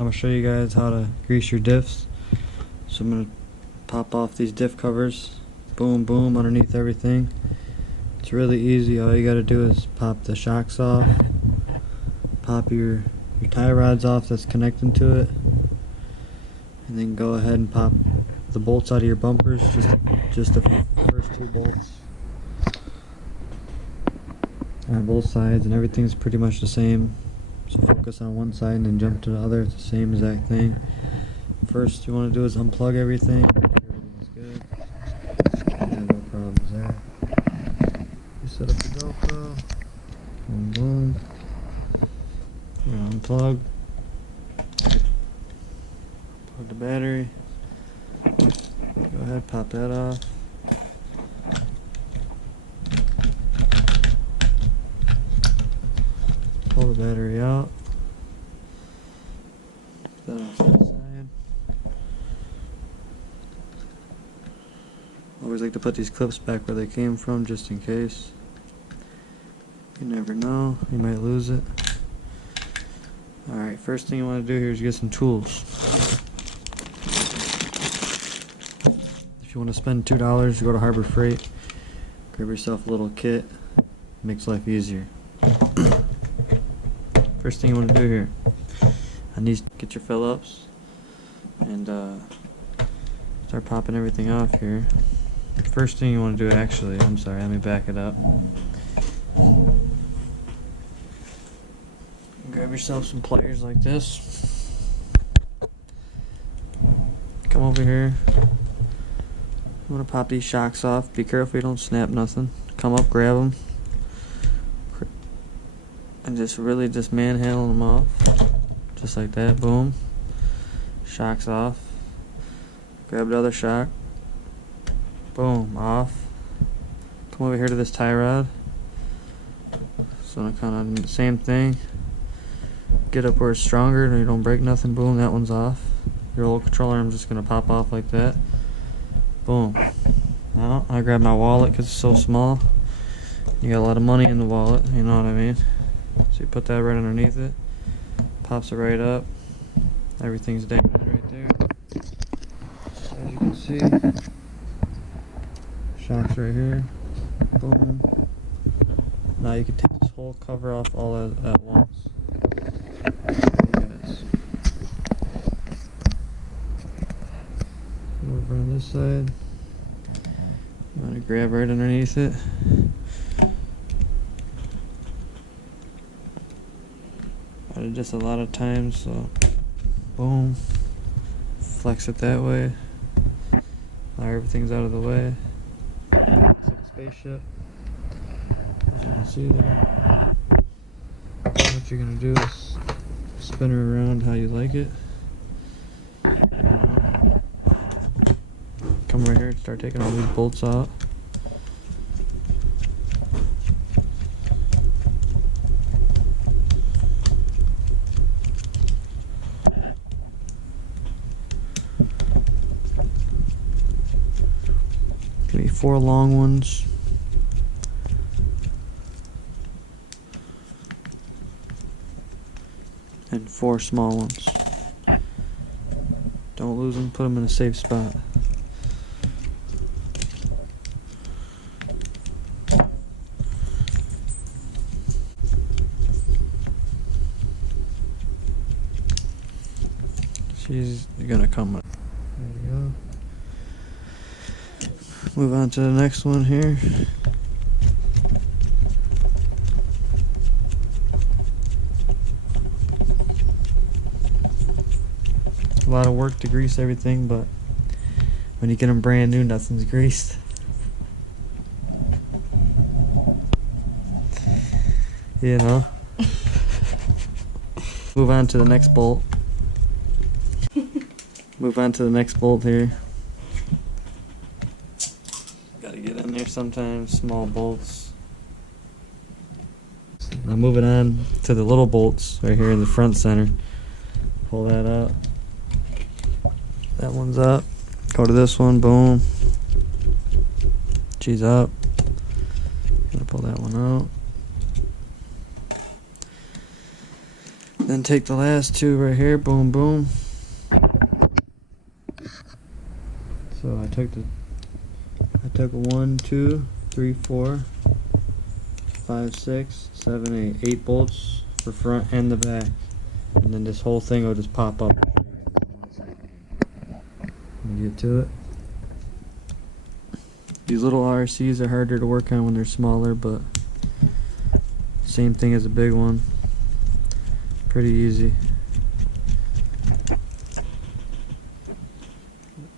I'm going to show you guys how to grease your diffs. So I'm going to pop off these diff covers. Boom, boom, underneath everything. It's really easy. All you got to do is pop the shocks off. Pop your tie rods off that's connecting to it. And then go ahead and pop the bolts out of your bumpers. Just the first two bolts. On both sides, and everything's pretty much the same. So focus on one side and then jump to the other. It's the same exact thing. First you want to do is unplug everything. Everything's good. Yeah, no problems there. You set up the GoPro. Boom, boom. We're gonna unplug. Plug the battery. Go ahead, pop that off. Pull the battery out. Put that off to the side. Always like to put these clips back where they came from, just in case. You never know, you might lose it. Alright, first thing you want to do here is get some tools. If you want to spend $2, go to Harbor Freight. Grab yourself a little kit. Makes life easier. First thing you want to do here, on these, get your Phillips and start popping everything off here. First thing you want to do, actually, I'm sorry, let me back it up. Grab yourself some pliers like this. Come over here. You want to pop these shocks off. Be careful you don't snap nothing. Come up, grab them. And just really just manhandle them off. Just like that, boom. Shocks off. Grab the other shock. Boom, off. Come over here to this tie rod. So kind of same thing. Get up where it's stronger and you don't break nothing, boom, that one's off. Your little controller arm just gonna pop off like that. Boom. Now, I grab my wallet because it's so small. You got a lot of money in the wallet, you know what I mean? So you put that right underneath it, pops it right up. Everything's damaged right there. As you can see, shocks right here. Boom. Now you can take this whole cover off all at once. Over on this side, you want to grab right underneath it. I did this a lot of times, so boom, flex it that way. Now everything's out of the way. It's like a spaceship, as you can see there. What you're gonna do is spin her around how you like it. Come right here and start taking all these bolts out. Give me 4 long ones. And 4 small ones. Don't lose them, put them in a safe spot. She's gonna come up. There you go. Move on to the next one here. A lot of work to grease everything, but when you get them brand new, nothing's greased. You know? Move on to the next bolt. Move on to the next bolt here. Gotta get in there sometimes, small bolts. Now moving on to the little bolts right here in the front center. Pull that out. That one's up. Go to this one, boom. She's up. Gonna pull that one out. Then take the last two right here, boom, boom. So I took 1, 2, 3, 4, 5, 6, 7, 8. 8 bolts for front and the back. And then this whole thing will just pop up. Let me get to it. These little RCs are harder to work on when they're smaller, but same thing as a big one. Pretty easy.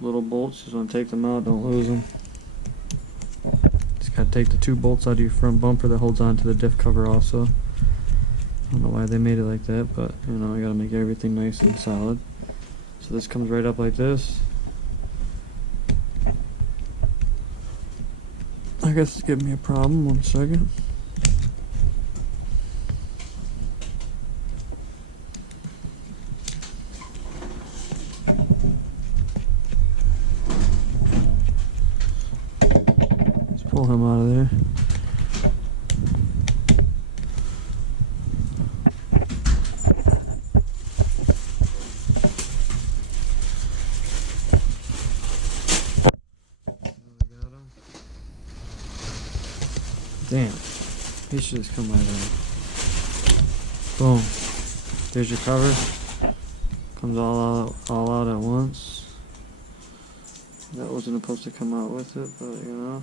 Little bolts, just want to take them out, don't lose them. Just gotta take the 2 bolts out of your front bumper that holds on to the diff cover also. I don't know why they made it like that, but you know, I gotta make everything nice and solid. So this comes right up like this. I guess it's giving me a problem. 1 second. Let's pull him out of there. Damn, he should just come right out. Boom. There's your cover. Comes all out at once. That wasn't supposed to come out with it, but you know.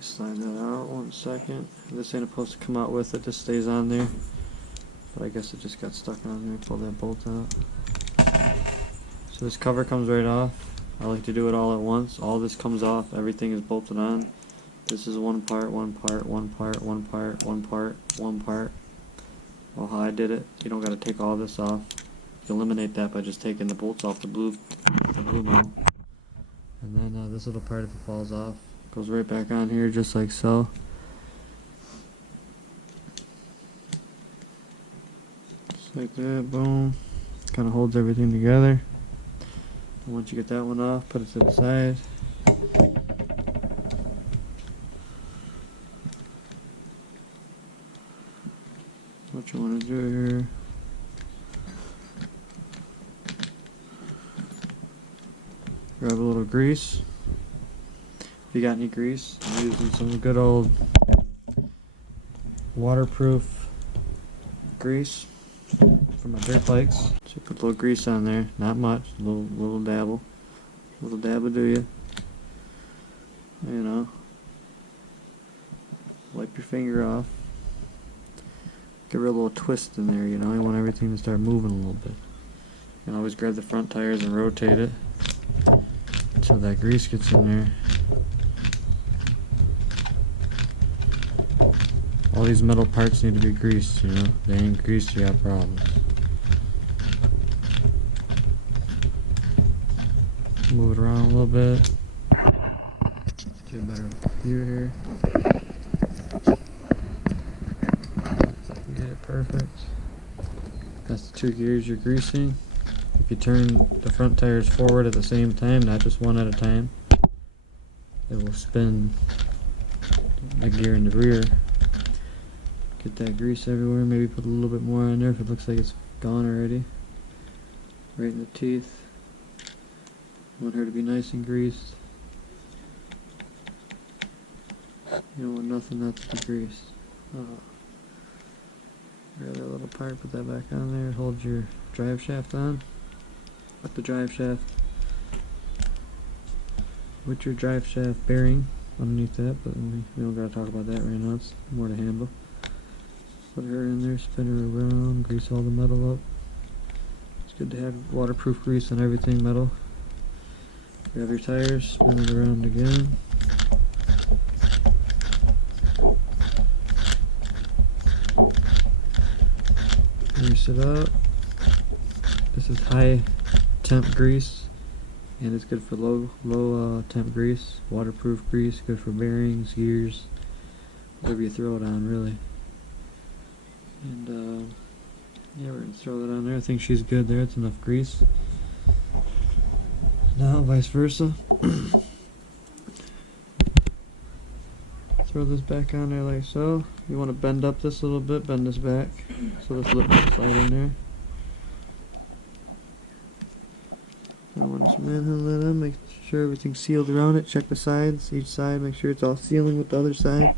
Slide that out 1 second. This ain't supposed to come out with it, just stays on there. But I guess it just got stuck on there. Pull that bolt out. So this cover comes right off. I like to do it all at once. All this comes off, everything is bolted on. This is one part, one part, one part, one part, one part, one part. Well, how I did it, you don't got to take all this off. You eliminate that by just taking the bolts off the blue mount. And then this little part, if it falls off, goes right back on here just like so. Just like that, boom. Kind of holds everything together. Once you get that one off, put it to the side. What you want to do here? Grab a little grease. If you got any grease, I'm using some good old waterproof grease for my dirt bikes. So put a little grease on there, not much, a little dabble. Little dab will do you. You know. Wipe your finger off. Give her a little twist in there, you know, you want everything to start moving a little bit. You can always grab the front tires and rotate it until that grease gets in there. All these metal parts need to be greased, you know. If they ain't greased, you got problems. Move it around a little bit. Get a better view here. So I can get it perfect. That's the 2 gears you're greasing. If you turn the front tires forward at the same time, not just one at a time, it will spin the gear in the rear. Get that grease everywhere, maybe put a little bit more on there if it looks like it's gone already. Right in the teeth. Want her to be nice and greased. You don't want nothing not to be greased. Grab that little part, put that back on there, hold your drive shaft on. Put the drive shaft with your drive shaft bearing underneath that, but we don't gotta talk about that right now, it's more to handle. Put her in there, spin her around, grease all the metal up. It's good to have waterproof grease on everything metal. Grab your tires, spin it around again. Grease it up. This is high temp grease, and it's good for low temp grease. Waterproof grease, good for bearings, gears, whatever you throw it on, really. And yeah, we're gonna throw that on there. I think she's good there. It's enough grease. Now, vice versa. Throw throw this back on there like so. You want to bend up this a little bit, bend this back so this lip can slide in there. I want to just manhandle that in, make sure everything's sealed around it. Check the sides, each side, make sure it's all sealing with the other side.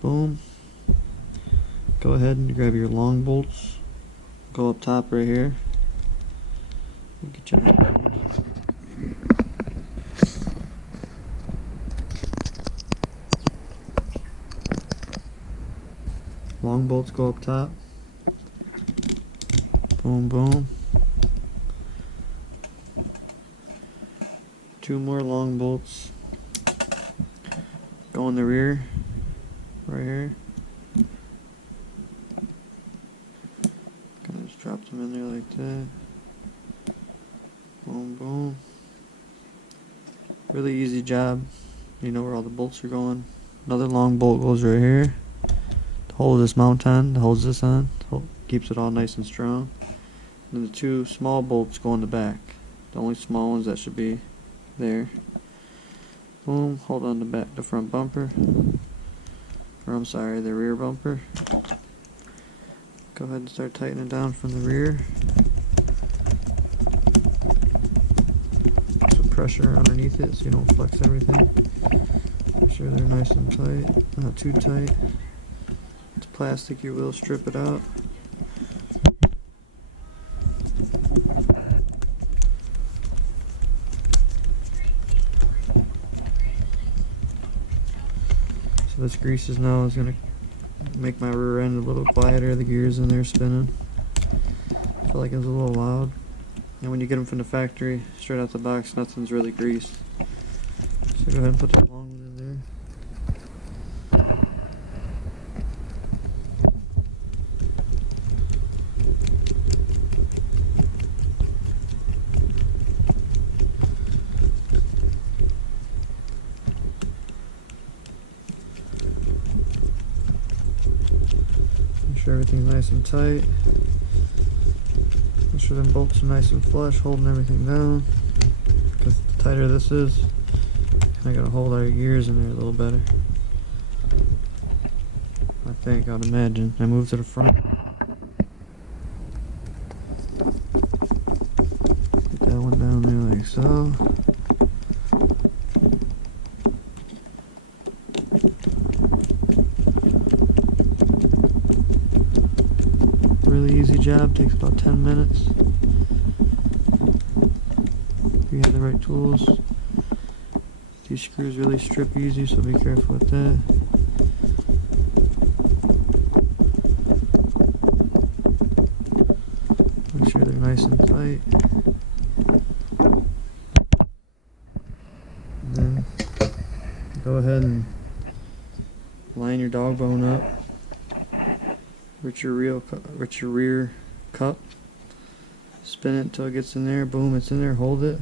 Boom. Go ahead and grab your long bolts. Go up top right here. Get you long bolts go up top. Boom, boom. 2 more long bolts go in the rear, right here. Kind of just drop them in there like that. Boom, boom. Really easy job. You know where all the bolts are going. Another long bolt goes right here to hold this mount on, to hold this on, keeps it all nice and strong. And the 2 small bolts go in the back. The only small ones that should be there. Boom, hold on the front bumper. Or I'm sorry, the rear bumper. Go ahead and start tightening down from the rear. Some pressure underneath it so you don't flex everything. Make sure they're nice and tight, not too tight. It's plastic, you will strip it out. This grease is going to make my rear end a little quieter, the gears in there spinning. I feel like it's a little loud. And when you get them from the factory, straight out the box, nothing's really greased. So go ahead and put the long one in there. Sure everything's nice and tight. Make sure them bolts are nice and flush, holding everything down. Because the tighter this is, I gotta hold our gears in there a little better. I think, I'd imagine. I move to the front. Get that one down there like so. Really easy job, takes about 10 minutes. If you have the right tools. These screws really strip easy, so be careful with that. Make sure they're nice and tight. And then go ahead and line your dog bone up. With your rear cup, spin it until it gets in there. Boom, it's in there. Hold it.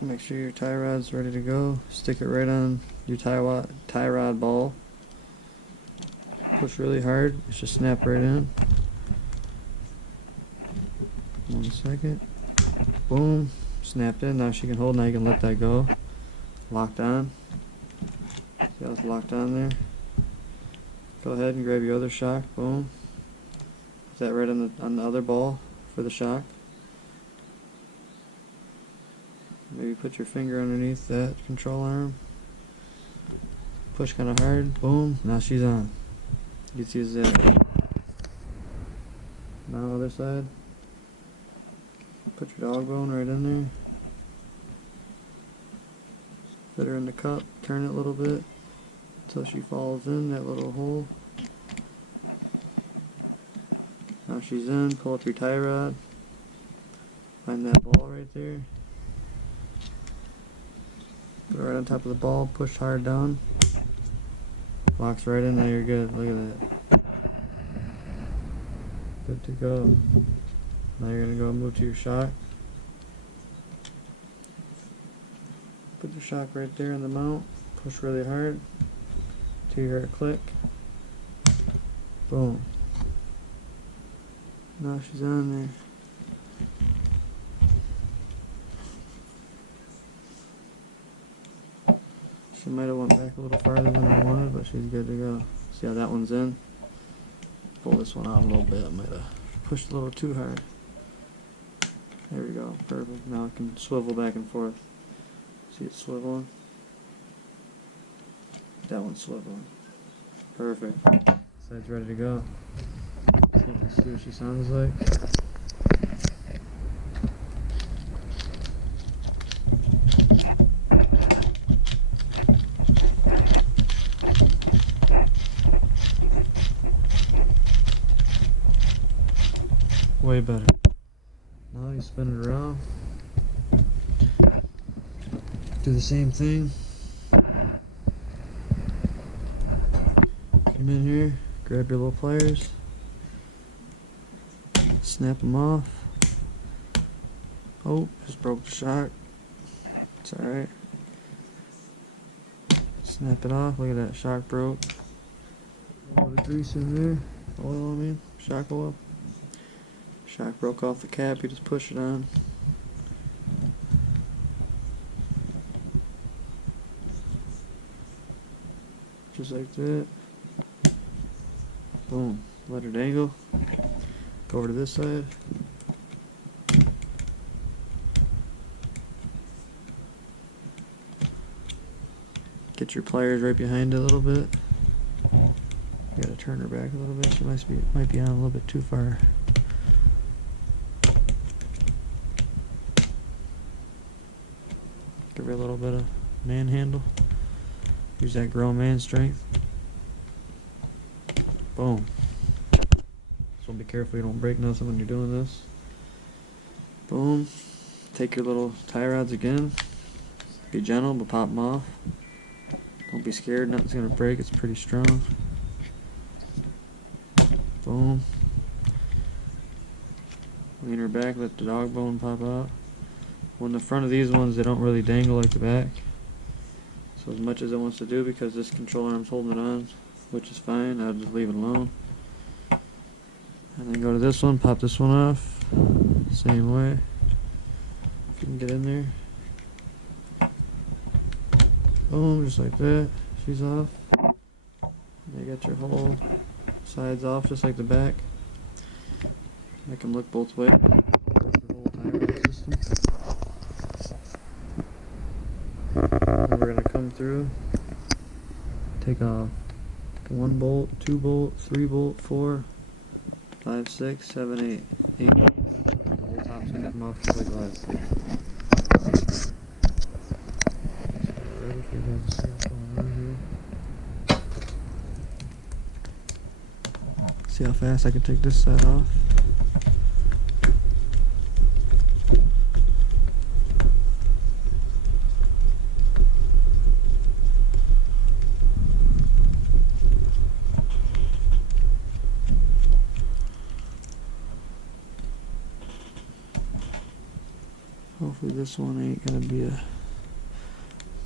Make sure your tie rod's ready to go. Stick it right on your tie rod ball. Push really hard. It should snap right in. 1 second. Boom, snapped in. Now she can hold. Now you can let that go. Locked on. See how it's locked on there? Go ahead and grab your other shock. Boom. Put that right on the other ball for the shock. Maybe put your finger underneath that control arm. Push kind of hard. Boom. Now she's on. You can see that. Now other side. Put your dog bone right in there. Put her in the cup. Turn it a little bit until she falls in that little hole. Now she's in. Pull up your tie rod. Find that ball right there. Put it right on top of the ball. Push hard down. Locks right in. Now you're good. Look at that. Good to go. Now you're going to go and move to your shock. Put the shock right there in the mount. Push really hard till you hear it click. Boom. Now she's on there. She might have went back a little farther than I wanted, but she's good to go. See how that one's in? Pull this one out a little bit. I might have pushed a little too hard. There we go. Perfect. Now it can swivel back and forth. See it swiveling? That one's swiveling. Perfect. Side's ready to go. Let's see what she sounds like. Way better. Now you spin it around. Do the same thing. Come in here, grab your little pliers, snap them off. Oh, just broke the shock. It's alright. Snap it off. Look at that, shock broke. A little bit of grease in there. Oil, I mean, shock oil. Shock broke off the cap, you just push it on. Just like that. Boom. Let it angle. Go over to this side. Get your pliers right behind it a little bit. You gotta turn her back a little bit. She might be on a little bit too far. Give her a little bit of manhandle. Use that grown man strength. Boom. So be careful you don't break nothing when you're doing this. Boom. Take your little tie rods again. Be gentle, but pop them off. Don't be scared, nothing's gonna break, it's pretty strong. Boom. Lean her back, let the dog bone pop out. When the front of these ones, they don't really dangle like the back. So as much as it wants to do, because this control arm's holding it on, which is fine, I'll just leave it alone. And then go to this one, pop this one off. Same way. If you can get in there. Boom, just like that. She's off. You got your whole sides off, just like the back. Make them look both ways. The whole tire system. And we're gonna come through. Take off 1 bolt, 2 bolt, 3 bolt, 4, 5, 6, 7, 8. 8 bolts. The whole top's gonna come off just like last. See how fast I can take this side off. Hopefully this one ain't gonna be a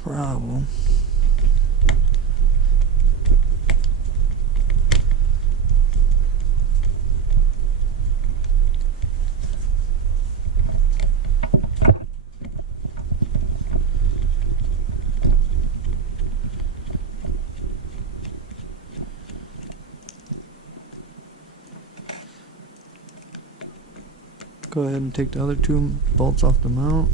problem. Go ahead and take the other 2 bolts off the mount.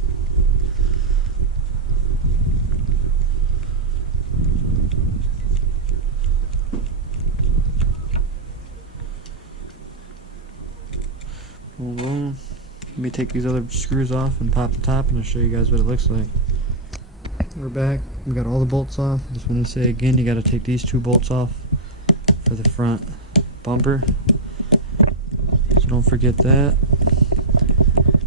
Boom, boom. Let me take these other screws off and pop the top, and I'll show you guys what it looks like. We're back. We got all the bolts off. Just want to say again, you got to take these 2 bolts off for the front bumper. So don't forget that.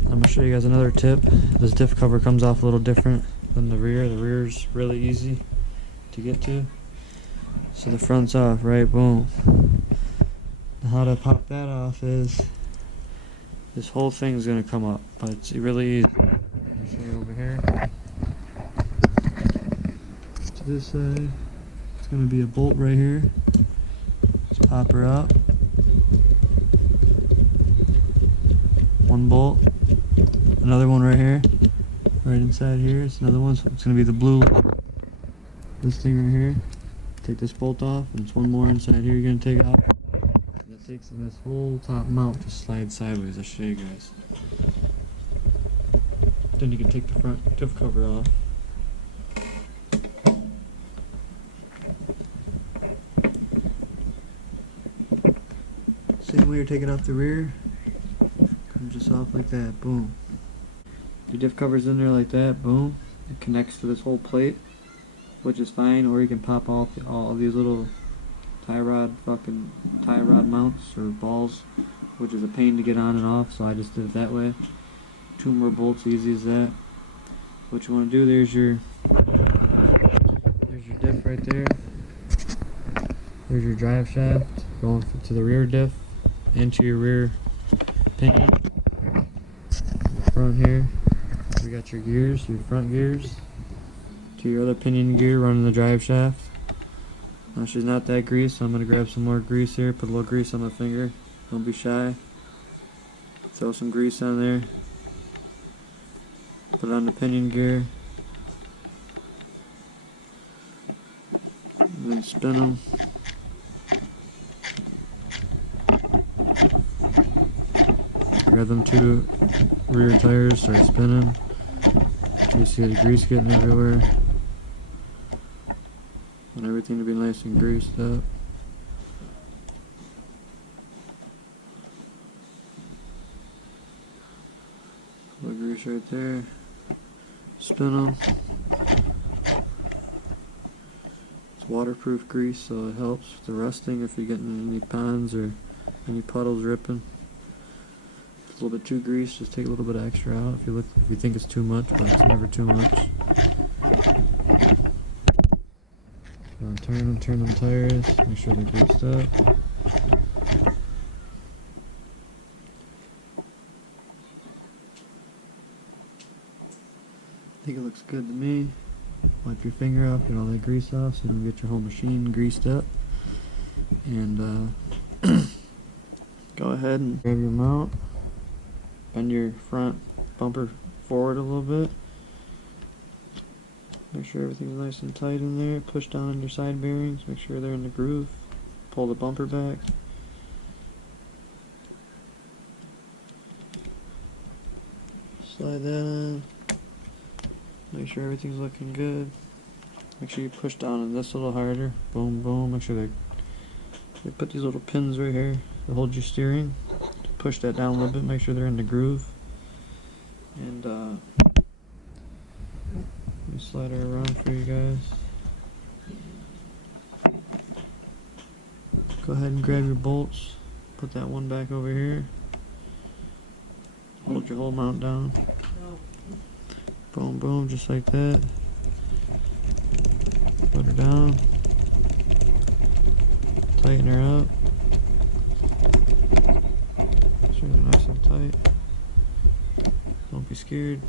I'm going to show you guys another tip. This diff cover comes off a little different than the rear. The rear's really easy to get to. So the front's off, right? Boom. Now how to pop that off is this whole thing's going to come up, but it's really easy. Let me show you over here. To this side, it's going to be a bolt right here. Just pop her up. 1 bolt. Another one right here, right inside here. It's another one, so it's going to be the blue. this thing right here. Take this bolt off, and there's one more inside here you're gonna take out. And that takes this whole top mount to slide sideways. I'll show you guys. Then you can take the front diff cover off. Same way you're taking off the rear. Comes just off like that. Boom. Your diff cover's in there like that. Boom. It connects to this whole plate, which is fine. Or you can pop off all of these little tie rod mounts or balls, which is a pain to get on and off. So I just did it that way. 2 more bolts, easy as that. What you want to do, there's your diff right there. There's your drive shaft going to the rear diff, into your rear pinion. Front here, we got your gears, your front gears, to your other pinion gear running the drive shaft. Now she's not that greased, so I'm going to grab some more grease here, put a little grease on my finger. Don't be shy. Throw some grease on there. Put it on the pinion gear. And then spin them. Grab them 2 rear tires, start spinning. You see the grease getting everywhere. Want everything to be nice and greased up. A little grease right there. Spin them. It's waterproof grease, so it helps with the rusting if you're getting any ponds or any puddles ripping. If it's a little bit too greased, just take a little bit extra out if you think it's too much, but it's never too much. Turn them tires, make sure they're greased up. I think it looks good to me. Wipe your finger off, get all that grease off so you don't get your whole machine greased up. And go ahead and grab your mount. Bend your front bumper forward a little bit. Make sure everything's nice and tight in there. Push down on your side bearings, make sure they're in the groove. Pull the bumper back. Slide that on. Make sure everything's looking good. Make sure you push down on this a little harder. Boom, boom. Make sure they put these little pins right here to hold your steering. Push that down a little bit. Make sure they're in the groove. And let me slide her around for you guys. Go ahead and grab your bolts. Put that one back over here. Hold your whole mount down. Boom, boom, just like that. Put her down. Tighten her up. Make sure they're nice and tight. Don't be scared.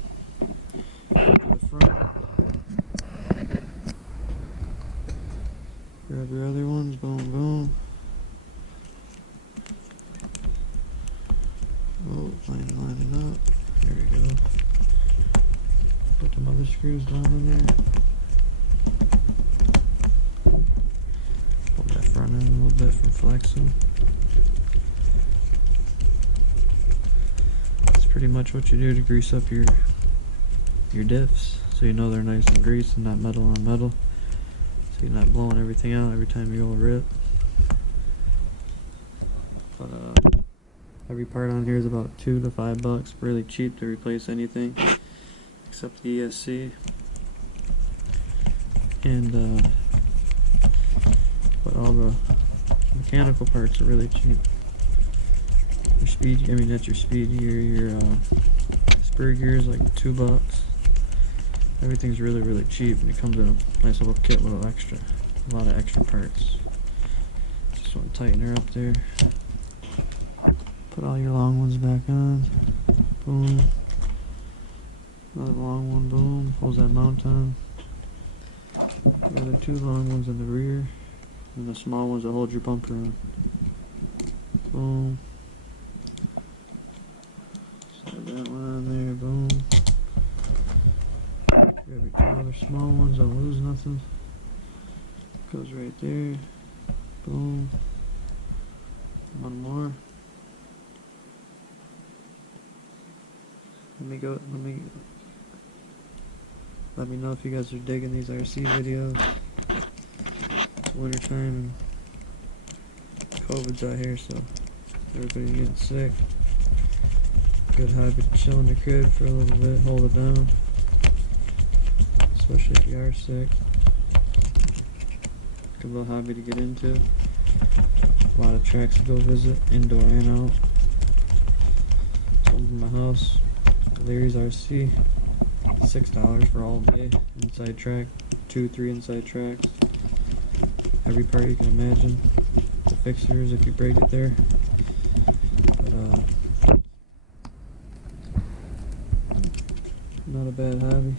To the front. Grab your other ones. Boom, boom. Oh, lining up. There we go. Put them other screws down in there. Hold that front end a little bit from flexing. That's pretty much what you do to grease up your diffs, so you know they're nice and greased and not metal on metal, so you're not blowing everything out every time you go rip. But every part on here is about $2 to $5. Really cheap to replace anything except the ESC. And but all the mechanical parts are really cheap. Your speed, that's your speed gear, your spur gear is like $2. Everything's really, really cheap, and it comes in a nice little kit with a lot of extra parts. Just want to tighten her up there. Put all your long ones back on. Boom. Another long one, boom. Holds that mount on. The other 2 long ones in the rear. And the small ones that hold your bumper on. Boom. Slide that one on there, boom. Grab your 2 other small ones, don't lose nothing. right there. Boom. One more. Let me know if you guys are digging these RC videos. It's wintertime and COVID's out here, so everybody's getting sick. Good hobby to chill in the crib for a little bit, hold it down. Especially if you are sick. Good little hobby to get into. A lot of tracks to go visit, indoor and out. Some in my house. Larry's RC. $6 for all day. Inside track. 2-3 inside tracks. Every part you can imagine. The fixers if you break it there. But not a bad hobby.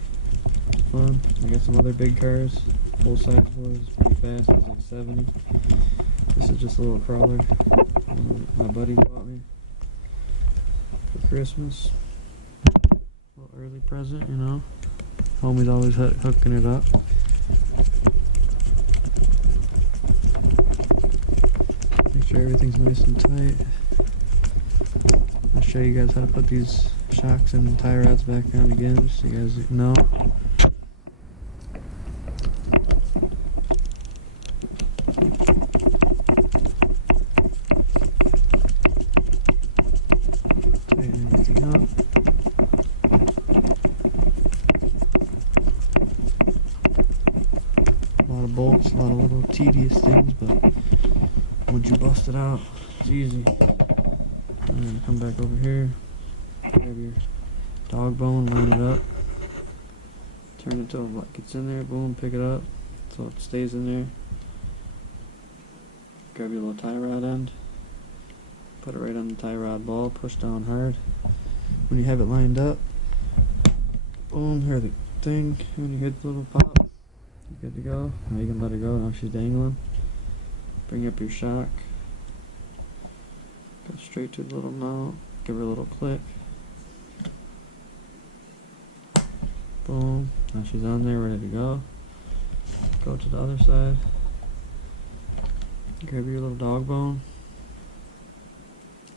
Fun. I got some other big cars. Full size was pretty fast. It was like 70. This is just a little crawler. My buddy bought me for Christmas. A little early present, you know. Homie's always hooking it up. Make sure everything's nice and tight. I'll show you guys how to put these shocks and tie rods back on again, just so you guys know. Tighten everything up. A lot of bolts, a lot of little tedious things, but once you bust it out, it's easy. And then come back over here, grab your dog bone, line it up, turn it till it gets in there, boom, pick it up so it stays in there. Grab your little tie rod end, put it right on the tie rod ball, push down hard. When you have it lined up, boom, hear the thing, when you hit the little pop, you're good to go. Now you can let her go, now she's dangling. Bring up your shock, go straight to the little mount, give her a little click. Boom, now she's on there, ready to go. Go to the other side. Grab your little dog bone,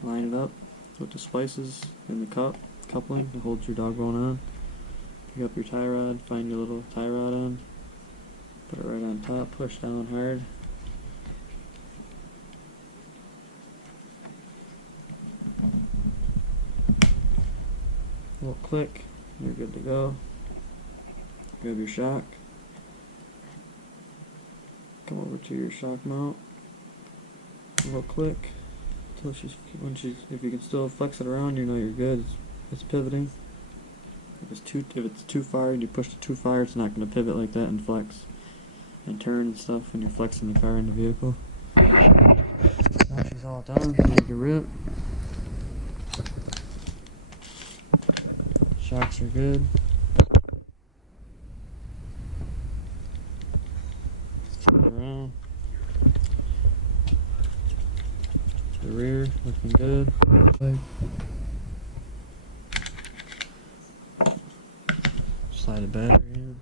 line it up with the splices in the coupling that holds your dog bone on. Pick up your tie rod, find your little tie rod end, put it right on top, push down hard. Little click, you're good to go. Grab your shock, come over to your shock mount, a little click until if you can still flex it around, you know you're good. It's pivoting. If it's too far and you push it too far, it's not going to pivot like that and flex and turn and stuff when you're flexing the car in the vehicle. Now she's all done, make it rip. Shocks are good. Flip it around. The rear looking good. Slide the battery in.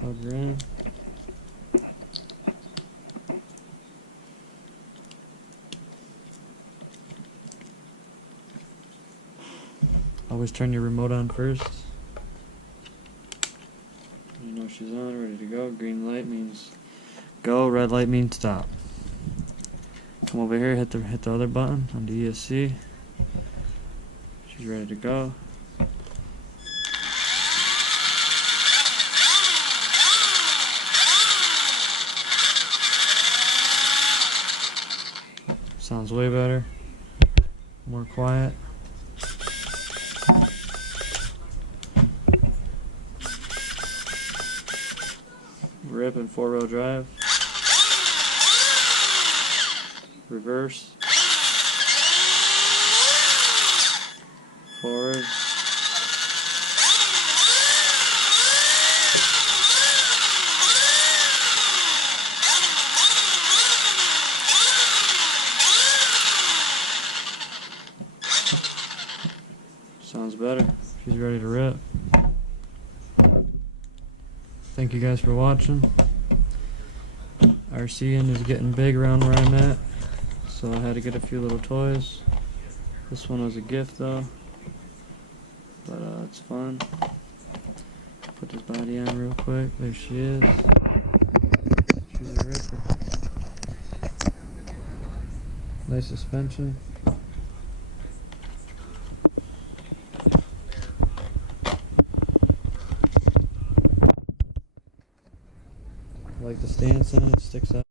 Plug her in. Always turn your remote on first. You know she's on, ready to go. Green light means go, red light means stop. Come over here, hit the other button on the ESC. She's ready to go. Sounds way better. More quiet. Rip and 4-wheel drive. Reverse. Forward. Sounds better. She's ready to rip. Thank thank you guys for watching. Our seeing is getting big around where I'm at, so I had to get a few little toys. This one was a gift though, but it's fun. Put this body on real quick. There she is. She's a ripper. Nice suspension. I like the stance on it, sticks out.